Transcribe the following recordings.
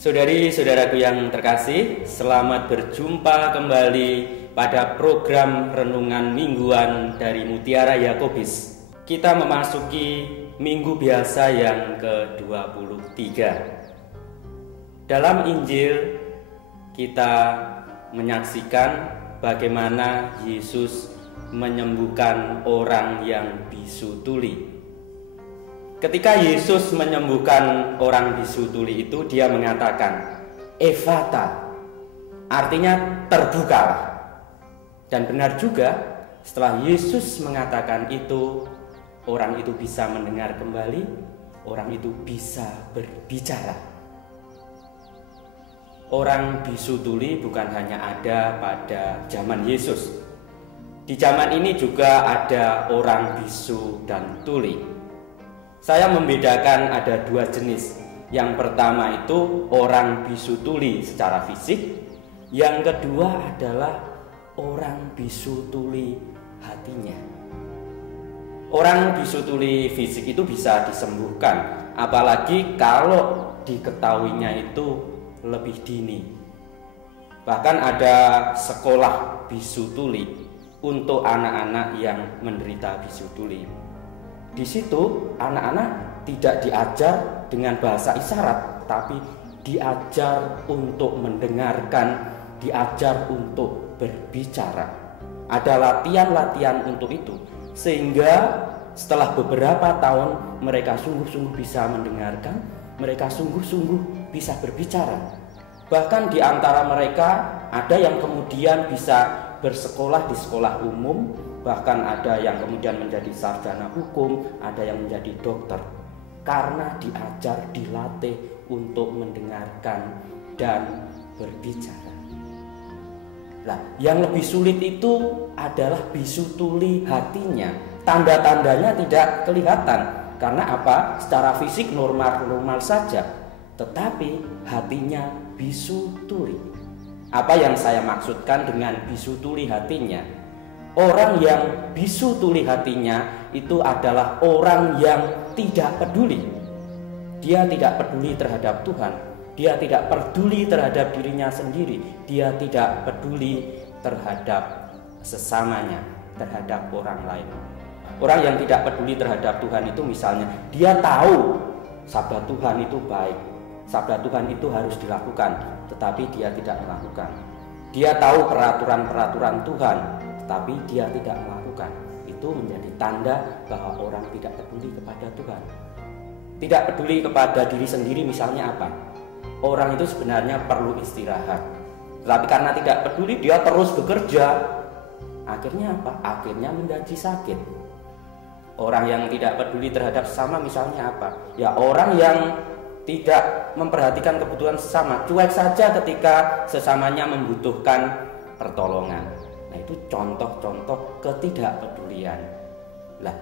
Saudari-saudaraku yang terkasih, selamat berjumpa kembali pada program Renungan Mingguan dari Mutiara Yakobis. Kita memasuki minggu biasa yang ke-23. Dalam Injil kita menyaksikan bagaimana Yesus menyembuhkan orang yang bisu tuli. Ketika Yesus menyembuhkan orang bisu tuli itu, dia mengatakan Efata, artinya terbukalah. Dan benar juga, setelah Yesus mengatakan itu, orang itu bisa mendengar kembali, orang itu bisa berbicara. Orang bisu tuli bukan hanya ada pada zaman Yesus. Di zaman ini juga ada orang bisu dan tuli. Saya membedakan ada dua jenis. Yang pertama itu orang bisu tuli secara fisik. Yang kedua adalah orang bisu tuli hatinya. Orang bisu tuli fisik itu bisa disembuhkan, apalagi kalau diketahuinya itu lebih dini. Bahkan ada sekolah bisu tuli untuk anak-anak yang menderita bisu tuli. Di situ anak-anak tidak diajar dengan bahasa isyarat, tapi diajar untuk mendengarkan, diajar untuk berbicara. Ada latihan-latihan untuk itu, sehingga setelah beberapa tahun mereka sungguh-sungguh bisa mendengarkan, mereka sungguh-sungguh bisa berbicara. Bahkan di antara mereka ada yang kemudian bisa bersekolah di sekolah umum, bahkan ada yang kemudian menjadi sarjana hukum, ada yang menjadi dokter, karena diajar, dilatih untuk mendengarkan dan berbicara. Nah, yang lebih sulit itu adalah bisu tuli hatinya. Tanda-tandanya tidak kelihatan. Karena apa? Secara fisik normal-normal saja, tetapi hatinya bisu tuli. Apa yang saya maksudkan dengan bisu tuli hatinya? Orang yang bisu tuli hatinya itu adalah orang yang tidak peduli. Dia tidak peduli terhadap Tuhan. Dia tidak peduli terhadap dirinya sendiri. Dia tidak peduli terhadap sesamanya, terhadap orang lain. Orang yang tidak peduli terhadap Tuhan itu misalnya, dia tahu sabda Tuhan itu baik, sabda Tuhan itu harus dilakukan, tetapi dia tidak melakukan. Dia tahu peraturan-peraturan Tuhan, tapi dia tidak melakukan. Itu menjadi tanda bahwa orang tidak peduli kepada Tuhan. Tidak peduli kepada diri sendiri misalnya apa? Orang itu sebenarnya perlu istirahat, tapi karena tidak peduli dia terus bekerja. Akhirnya apa? Akhirnya menjadi sakit. Orang yang tidak peduli terhadap sesama misalnya apa? Ya orang yang tidak memperhatikan kebutuhan sesama, cuek saja ketika sesamanya membutuhkan pertolongan. Nah, itu contoh-contoh ketidakpedulian. Nah,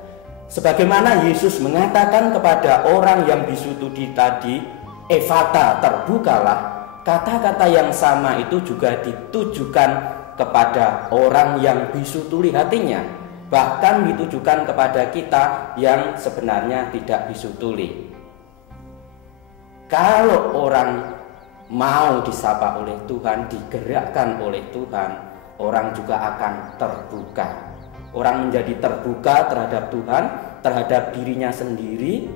sebagaimana Yesus mengatakan kepada orang yang bisu tuli tadi, Efata, terbukalah, kata-kata yang sama itu juga ditujukan kepada orang yang bisu tuli hatinya, bahkan ditujukan kepada kita yang sebenarnya tidak bisu tuli. Kalau orang mau disapa oleh Tuhan, digerakkan oleh Tuhan, orang juga akan terbuka. Orang menjadi terbuka terhadap Tuhan, terhadap dirinya sendiri,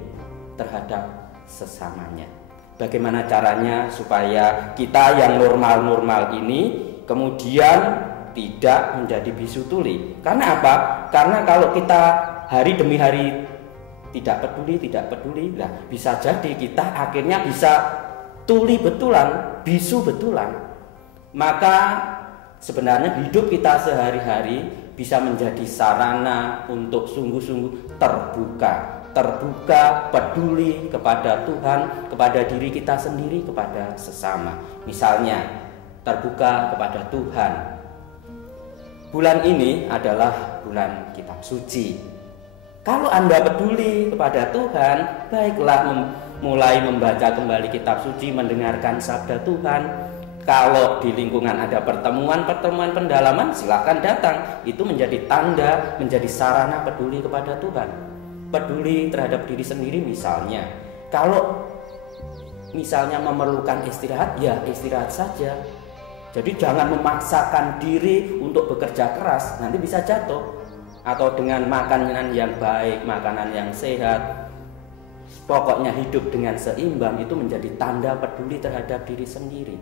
terhadap sesamanya. Bagaimana caranya supaya kita yang normal-normal ini kemudian tidak menjadi bisu tuli? Karena apa? Karena kalau kita hari demi hari tidak peduli, nah bisa jadi kita akhirnya bisa tuli betulan, bisu betulan. Maka sebenarnya hidup kita sehari-hari bisa menjadi sarana untuk sungguh-sungguh terbuka, peduli kepada Tuhan, kepada diri kita sendiri, kepada sesama. Misalnya, terbuka kepada Tuhan. Bulan ini adalah bulan kitab suci. Kalau Anda peduli kepada Tuhan, baiklah mulai membaca kembali kitab suci, mendengarkan sabda Tuhan. Kalau di lingkungan ada pertemuan pendalaman, silakan datang. Itu menjadi tanda, menjadi sarana peduli kepada Tuhan. Peduli terhadap diri sendiri misalnya. Kalau misalnya memerlukan istirahat, ya istirahat saja. Jadi jangan memaksakan diri untuk bekerja keras, nanti bisa jatuh. Atau dengan makanan yang baik, makanan yang sehat, pokoknya hidup dengan seimbang, itu menjadi tanda peduli terhadap diri sendiri,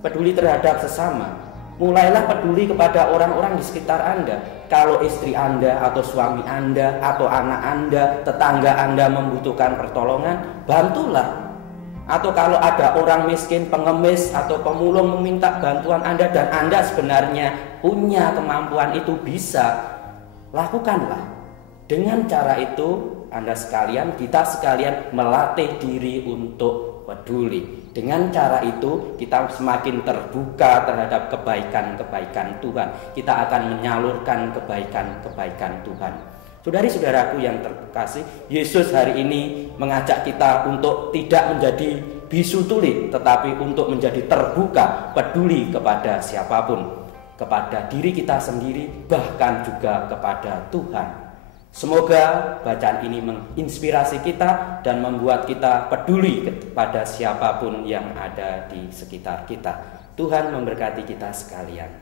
peduli terhadap sesama. Mulailah peduli kepada orang-orang di sekitar Anda. Kalau istri Anda atau suami Anda atau anak Anda, tetangga Anda membutuhkan pertolongan, bantulah. Atau kalau ada orang miskin, pengemis atau pemulung meminta bantuan Anda dan Anda sebenarnya punya kemampuan itu, bisa, lakukanlah. Dengan cara itu kita sekalian melatih diri untuk peduli. Dengan cara itu kita semakin terbuka terhadap kebaikan-kebaikan Tuhan. Kita akan menyalurkan kebaikan-kebaikan Tuhan. Saudari-saudaraku yang terkasih, Yesus hari ini mengajak kita untuk tidak menjadi bisu tuli, tetapi untuk menjadi terbuka, peduli kepada siapapun, kepada diri kita sendiri, bahkan juga kepada Tuhan. Semoga bacaan ini menginspirasi kita dan membuat kita peduli kepada siapapun yang ada di sekitar kita. Tuhan memberkati kita sekalian.